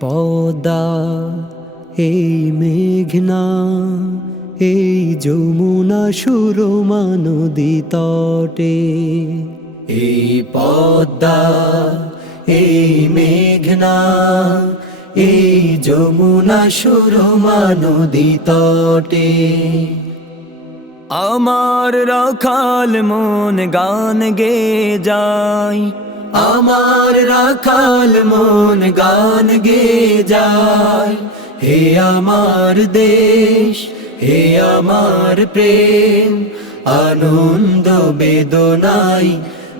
পদা এই মেঘনা এই যমুনা সুরমা নদী তটে। এই পদ্মা এই মেঘনা এই যমুনা সুরমা নদী তটে। আমার রাখাল মন গান গে যায় আমার রাখাল মন গান গে যায়। হে আমার দেশ, হে আমার প্রেম, আনন্দ বেদনাই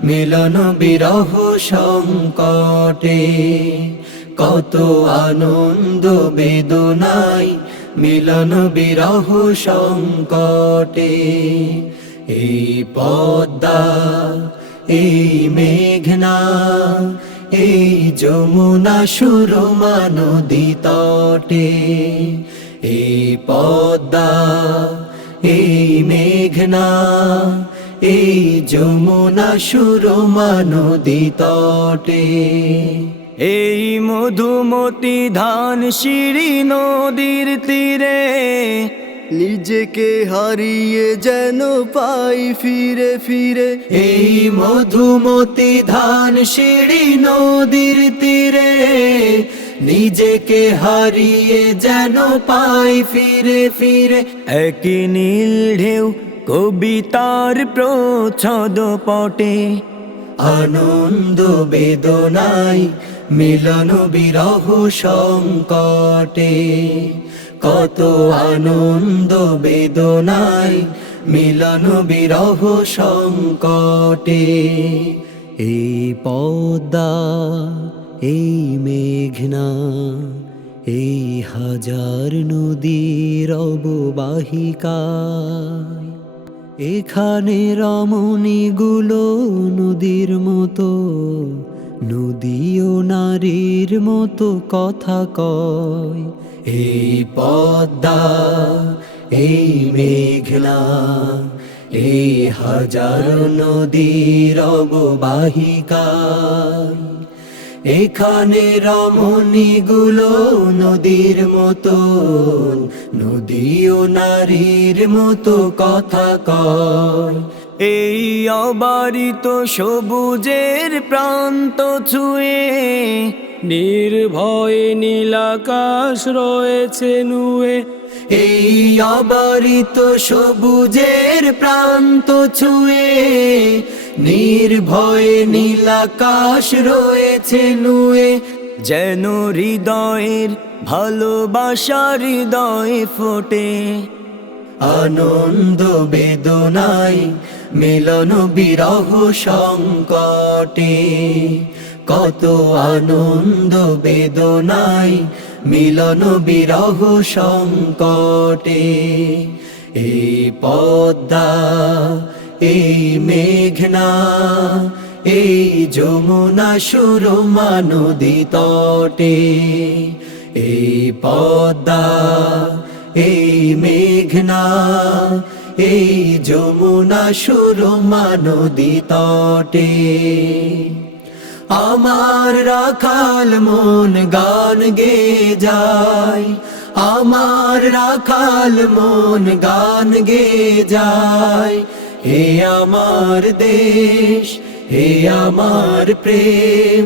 মিলন বিরহ সংকটে। কত আনন্দ বেদনাই মিলন বিরহ সংকটে। এই পদ্মা এই মেঘনা, এই যমুনা সুরমা নদী তটে, এই পদ্মা, এই মেঘনা, এই যমুনা সুরমা নদী তটে। এই মধুমতি ধান সিঁড়ি নদীর তীরে নিজেকে হারিয়ে যেন পাই ফিরে ফিরে। এই মধুমতি ধান সিঁড়ি নদীর তীরে নিজেকে হারিয়ে যেন পাই ফিরে ফিরে। একই নীল ঢেউ কবিতার প্রচ্ছদ পটে। আনন্দ বেদনাই মিলন বিরহ সংকটে। কত আনন্দ বেদনাই মিলন বিরহ সংকটে। এই পদ্মা, এই মেঘনা, এই হাজার নদীর অববাহিকায় এখানে রমণীগুলো নদীর মতো নদী ও নারীর মতো কথা কয়। এই পদ্মা, এই মেঘলা, এই হাজার নদীর অববাহিকায় এখানে রমণীগুলো নদীর মতো নদী ও নারীর মতো কথা কয়। এই অবারিত সবুজের প্রান্ত ছুঁয়ে নির্ভয়ে নীলাকাশ রয়েছে নুয়ে। এই অবারিত সবুজের প্রান্ত ছুঁয়ে নির্ভয়ে নীলাকাশ রয়েছে নুয়ে। যেন হৃদয়ের ভালোবাসা হৃদয়ে ফোটে। আনন্দ বেদনাই মিলন বিরহ সংকটে। কত আনন্দ বেদনাই মিলন বিরহ সংকটে। এই পদ্মা, এই মেঘনা, এই যমুনা সুরমা নদী তটে। এই পদ্মা এই মেঘনা, এই যমুনা সুরমা নদী তটে। আমার রাখাল মন গান গে যায়, আমার রাখাল মন গান গে যায়। হে আমার দেশ, হে আমার প্রেম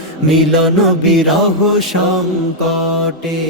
মিলন বিরহ সংকটে।